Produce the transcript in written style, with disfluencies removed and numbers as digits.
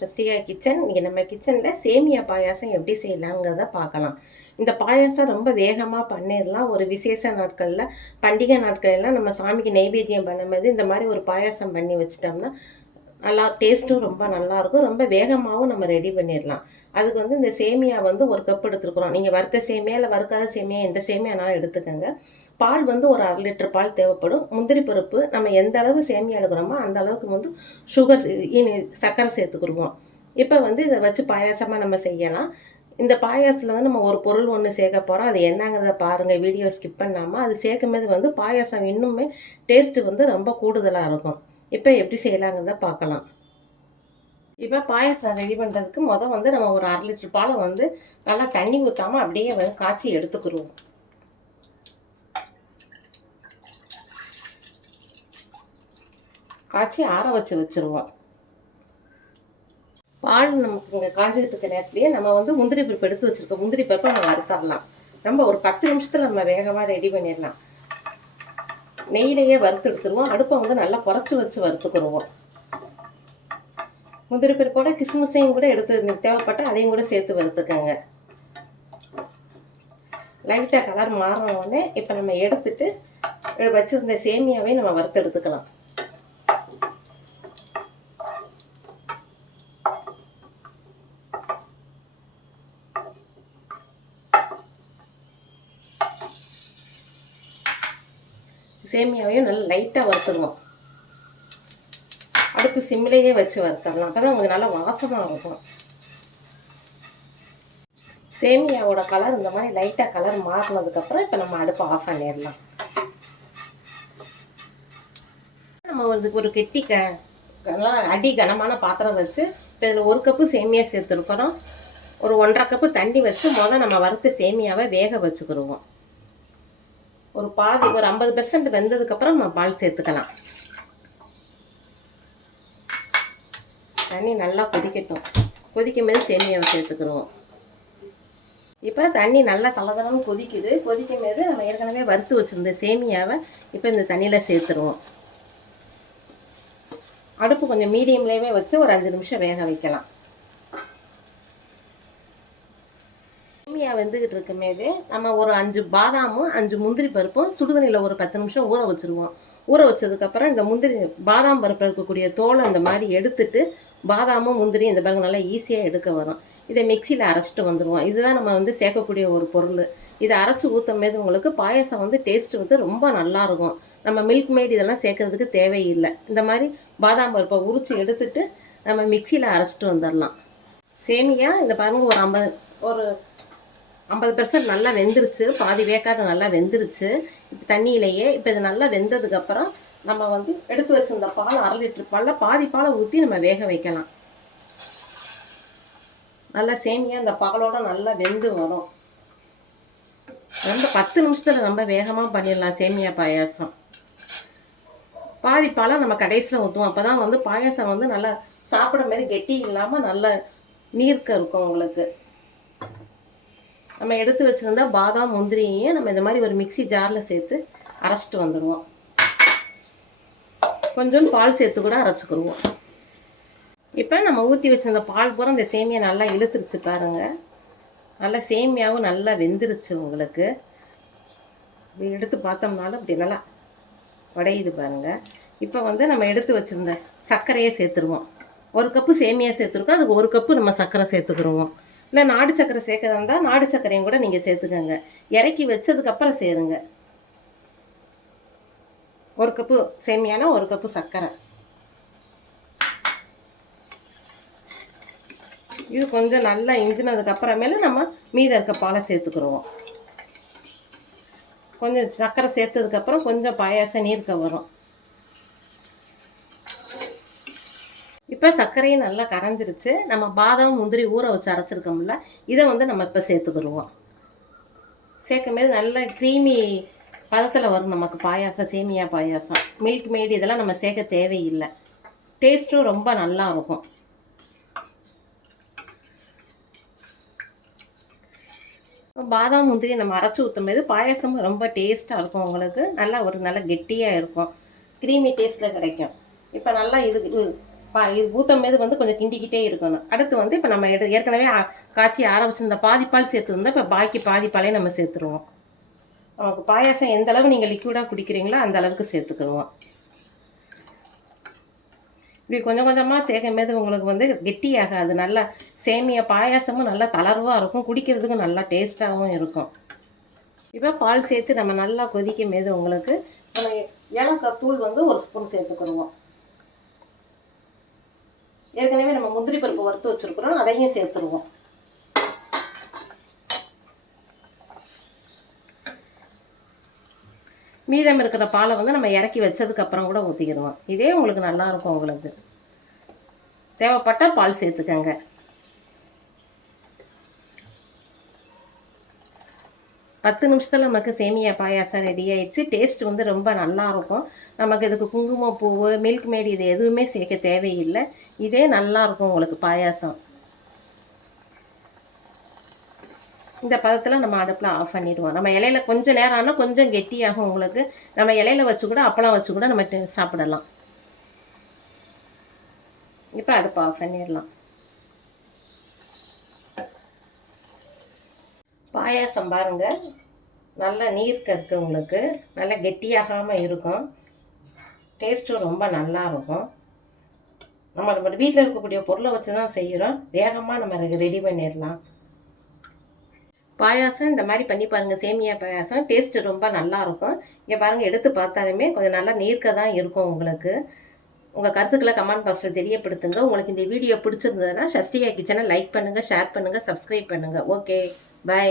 Shashtika kitchen. இங்கே நம்ம கிச்சனில் சேமியா பாயாசம் எப்படி செய்யலாங்கிறத பார்க்கலாம். இந்த பாயாசம் ரொம்ப வேகமாக பண்ணிடலாம். ஒரு விசேஷ நாட்களில், பண்டிகை நாட்களெல்லாம் நம்ம சாமிக்கு நெய்வேத்தியம் பண்ணும்போது இந்த மாதிரி ஒரு பாயாசம் பண்ணி வச்சிட்டோம்னா நல்லா டேஸ்ட்டும் ரொம்ப நல்லாயிருக்கும். ரொம்ப வேகமாகவும் நம்ம ரெடி பண்ணிடலாம். அதுக்கு வந்து இந்த சேமியா வந்து ஒரு கப் எடுத்துருக்குறோம். நீங்கள் வறுத்த சேமியா இல்லை வறுக்காத சேமியா எந்த சேமியானாலும் எடுத்துக்கோங்க. பால் வந்து ஒரு 1/2 லிட்டர் பால் தேவைப்படும். முந்திரி பருப்பு நம்ம எந்த அளவு சேமியா எடுக்கிறோமோ அந்த அளவுக்கு வந்து சுகர் சர்க்கரை சேர்த்துக்குருவோம். இப்போ வந்து இதை வச்சு பாயாசமாக நம்ம செய்யலாம். இந்த பாயாசத்தில் வந்து நம்ம ஒரு பொருள் ஒன்று சேர்க்க போகிறோம். அது என்னங்கிறத பாருங்கள், வீடியோ ஸ்கிப் பண்ணாமல். அது சேர்க்கும்போது வந்து பாயாசம் இன்னுமே டேஸ்ட்டு வந்து ரொம்ப கூடுதலாக இருக்கும். இப்போ எப்படி செய்யலாங்கிறத பார்க்கலாம். இப்போ பாயாசம் ரெடி பண்ணுறதுக்கு வந்து நம்ம ஒரு 1/2 லிட்டர் பாலை வந்து நல்லா தண்ணி ஊற்றாமல் அப்படியே வந்து காய்ச்சி எடுத்துக்கிடுவோம். காய்ச்சி ஆற வச்சுருவோம். பால் நமக்கு இங்கே காய்ஞ்சிட்டு இருக்க நேரத்துலேயே நம்ம வந்து முந்திரி பருப்பு எடுத்து வச்சுருக்கோம். முந்திரி பருப்பை நம்ம வறுத்தரலாம். ரொம்ப ஒரு 10 நிமிஷத்தில் நம்ம வேகமாக ரெடி பண்ணிடலாம். நெய்யிலேயே வறுத்து எடுத்துருவோம். அடுப்பை வந்து நல்லா குறைச்சி வச்சு வறுத்துக்கிடுவோம். முந்திரி பருப்போட கிஸ்மிஸையும் கூட எடுத்து தேவைப்பட்டால் அதையும் கூட சேர்த்து வறுத்துக்கோங்க. லைட்டாக கலர் மாறினோடனே இப்போ நம்ம எடுத்துட்டு வச்சுருந்த சேமியாவே நம்ம வறுத்து எடுத்துக்கலாம். சேமியாவையும் நல்லா லைட்டாக வறுத்துருவோம். அடுப்பு சிம்மிலேயே வச்சு வறுத்தரலாம். அப்போ தான் கொஞ்சம் நல்லா வாசமாக இருக்கும். சேமியாவோட கலர் இந்த மாதிரி லைட்டாக கலர் மாறினதுக்கப்புறம் இப்போ நம்ம அடுப்பை ஆஃப் பண்ணிடலாம். நம்ம ஒரு கெட்டி நல்லா அடி கனமான பாத்திரம் வச்சு இப்போ இதில் 1 கப்பு சேமியா சேர்த்துருக்கிறோம். ஒரு 1.5 கப்பு தண்ணி வச்சு நம்ம வறுத்த சேமியாவை வேக வச்சுக்கிடுவோம். ஒரு 50% வெந்ததுக்கப்புறம் நம்ம பால் சேர்த்துக்கலாம். தண்ணி நல்லா கொதிக்கட்டும். கொதிக்கும் போது சேமியாவை சேர்த்துக்கிடுவோம். இப்போ தண்ணி நல்லா தளதளன்னு கொதிக்குது. கொதிக்கும் போது நம்ம ஏற்கனவே வறுத்து வச்சுருந்த சேமியாவை இப்போ இந்த தண்ணியில் சேர்த்துருவோம். அடுப்பு கொஞ்சம் மீடியம்லேயே வச்சு ஒரு 5 நிமிஷம் வேக வைக்கலாம். சேமியா வெந்துக்கிட்டு இருக்கும்போது நம்ம ஒரு 5 பாதாமும் 5 முந்திரி பருப்பும் சுடுதண்ணியில் ஒரு 10 நிமிஷம் ஊற வச்சுருவோம். ஊற வச்சதுக்கப்புறம் இந்த பாதாம் பருப்பில் இருக்கக்கூடிய தோலை இந்த மாதிரி எடுத்துட்டு பாதாமும் முந்திரியும் இந்த பாருங்க நல்லா ஈஸியாக எடுக்க வரும். இதை மிக்சியில் அரைச்சிட்டு வந்துடுவோம். இதுதான் நம்ம வந்து சேர்க்கக்கூடிய ஒரு பொருள். இதை அரைச்சி ஊற்றும் போது உங்களுக்கு பாயசம் வந்து டேஸ்ட்டு வந்து ரொம்ப நல்லாயிருக்கும். நம்ம மில்க் மேட் இதெல்லாம் சேர்க்கறதுக்கு தேவையில்லை. இந்த மாதிரி பாதாம் பருப்பை உரித்து எடுத்துட்டு நம்ம மிக்சியில் அரைச்சிட்டு வந்துடலாம். சேமியா இந்த பாருங்கள் ஒரு 50% நல்லா வெந்துருச்சு. பாதி வேக்காடு நல்லா வெந்துருச்சு. இப்போ தண்ணியிலேயே இப்போ இது நல்லா வெந்ததுக்கப்புறம் நம்ம வந்து எடுத்து வச்சிருந்த பால் 1/2 லிட்டர் பாலில் பாதி பாலை ஊற்றி நம்ம வேக வைக்கலாம். நல்லா சேமியா இந்த பாலோட நல்லா வெந்து வரும். ரொம்ப 10 நிமிஷத்தில் ரொம்ப வேகமாக பண்ணிடலாம் சேமியா பாயாசம். பாதி பாலை நம்ம கடைசியில் ஊற்றுவோம். அப்போ தான் வந்து பாயாசம் வந்து நல்லா சாப்பிட மாதிரி கெட்டி இல்லாமல் நல்ல நீர்க்க இருக்கும் உங்களுக்கு. நம்ம எடுத்து வச்சுருந்தா பாதாம் முந்திரியையும் நம்ம இந்த மாதிரி ஒரு மிக்சி ஜாரில் சேர்த்து அரைச்சிட்டு வந்துடுவோம். கொஞ்சம் பால் சேர்த்து கூட அரைச்சிக்கிடுவோம். இப்போ நம்ம ஊற்றி வச்சுருந்த பால் பூரா இந்த சேமியா நல்லா இழுத்துருச்சு பாருங்கள். நல்லா சேமியாவும் நல்லா வெந்துருச்சு உங்களுக்கு. இப்படி எடுத்து பார்த்தோம்னாலும் இப்படி நல்லா உடையுது பாருங்கள். இப்போ வந்து நம்ம எடுத்து வச்சுருந்த சர்க்கரையை சேர்த்துருவோம். 1 கப்பு சேமியா சேர்த்துருக்கோம். அதுக்கு 1 கப்பு நம்ம சர்க்கரை சேர்த்துக்கிடுவோம். இல்லை நாடு சர்க்கரை சேர்க்கறதா இருந்தால் நாடு சர்க்கரையும் கூட நீங்கள் சேர்த்துக்கோங்க. இறக்கி வச்சதுக்கப்புறம் சேருங்க. 1 கப்பு சேமியானா 1 கப்பு சர்க்கரை. இது கொஞ்சம் நல்லா இஞ்சினதுக்கப்புறமேல நம்ம மீதம் இருக்க பாலை சேர்த்துக்கிடுவோம். கொஞ்சம் சர்க்கரை சேர்த்ததுக்கப்புறம் கொஞ்சம் பாயாசம் நீர்க்க வரும். இப்போ சர்க்கரையும் நல்லா கரைஞ்சிருச்சு. நம்ம பாதாம் முந்திரி ஊற வச்சு அரைச்சிருக்கோம்ல, இதை வந்து நம்ம இப்போ சேர்த்துக்கிடுவோம். சேர்க்கும்போது நல்ல க்ரீமி பதத்தில் வரும் நமக்கு பாயாசம். சேமியா பாயாசம் மில்க் மேட் இதெல்லாம் நம்ம சேர்க்க தேவையில்லை. டேஸ்ட்டும் ரொம்ப நல்லா இருக்கும். பாதாம் முந்திரி நம்ம அரைச்சி ஊற்றும் போது பாயாசமும் ரொம்ப டேஸ்ட்டாக இருக்கும். உங்களுக்கு நல்லா நல்ல கெட்டியாக இருக்கும். க்ரீமி டேஸ்ட்டில் கிடைக்கும். இப்போ நல்லா இது இது ஊற்றும் போது வந்து கொஞ்சம் கிண்டிக்கிட்டே இருக்கணும். அடுத்து வந்து இப்போ நம்ம ஏற்கனவே காய்ச்சி ஆற வச்சிருந்த பாதிப்பால் சேர்த்துருந்தோம். இப்போ பாக்கி பாதிப்பாலே நம்ம சேர்த்துருவோம். நமக்கு பாயாசம் எந்த அளவு நீங்கள் லிக்விடாக குடிக்கிறீங்களோ அந்த அளவுக்கு சேர்த்துக்கிடுவோம். இப்படி கொஞ்சம் கொஞ்சமாக சேர்க்கும் போது உங்களுக்கு வந்து கெட்டியாகாது. நல்லா சேமியா பாயாசமும் நல்லா தளர்வாக இருக்கும், குடிக்கிறதுக்கும் நல்லா டேஸ்ட்டாகவும் இருக்கும். இப்போ பால் சேர்த்து நம்ம நல்லா கொதிக்கும் போது உங்களுக்கு நம்ம ஏலக்காய் தூள் வந்து ஒரு ஸ்பூன் சேர்த்துக்கிடுவோம். ஏற்கனவே நம்ம முந்திரி பருப்பு வறுத்து வச்சுருக்குறோம், அதையும் சேர்த்துருவோம். மீதம் இருக்கிற பாலை வந்து நம்ம இறக்கி வச்சதுக்கப்புறம் கூட ஊற்றிக்கிடுவோம். இதே உங்களுக்கு நல்லாயிருக்கும். உங்களுக்கு தேவைப்பட்டால் பால் சேர்த்துக்கங்க. பத்து நிமிஷத்தில் நமக்கு சேமியா பாயாசம் ரெடி ஆயிடுச்சு. டேஸ்ட் வந்து ரொம்ப நல்லாயிருக்கும். நமக்கு இதுக்கு குங்குமப்பூ, மில்க் மேட் இது எதுவுமே சேர்க்க தேவையில்லை. இதே நல்லாயிருக்கும் உங்களுக்கு பாயாசம். இந்த பதத்தில் நம்ம அடுப்பில் ஆஃப் பண்ணிடுவோம். நம்ம இலையில கொஞ்சம் நேரம் ஆனால் கொஞ்சம் கெட்டியாகும் உங்களுக்கு. நம்ம இலையில வச்சு கூட அப்பளம் வச்சு கூட நம்ம சாப்பிடலாம். இப்போ அடுப்பு ஆஃப் பண்ணிடலாம். பாயாசம் பாருங்கள், நல்ல நீர் கருக்கு உங்களுக்கு, நல்லா கெட்டியாகாமல் இருக்கும். டேஸ்ட்டும் ரொம்ப நல்லா இருக்கும். நம்ம வீட்டில் இருக்கக்கூடிய பொருளை வச்சு தான் செய்கிறோம். வேகமாக நம்ம ரெடி பண்ணிடலாம். பாயாசம் இந்த மாதிரி பண்ணி பாருங்கள். சேமியா பாயாசம் டேஸ்ட்டு ரொம்ப நல்லாயிருக்கும். இங்கே பாருங்கள், எடுத்து பார்த்தாலுமே கொஞ்சம் நல்லா நீர்க்க தான் இருக்கும் உங்களுக்கு. உங்கள் கருத்துக்களை கமெண்ட் பாக்ஸில் தெரியப்படுத்துங்க. உங்களுக்கு இந்த வீடியோ பிடிச்சிருந்ததுன்னா ஷஷ்டிகா கிச்சனை லைக் பண்ணுங்கள், ஷேர் பண்ணுங்கள், சப்ஸ்கிரைப் பண்ணுங்கள். Okay, by.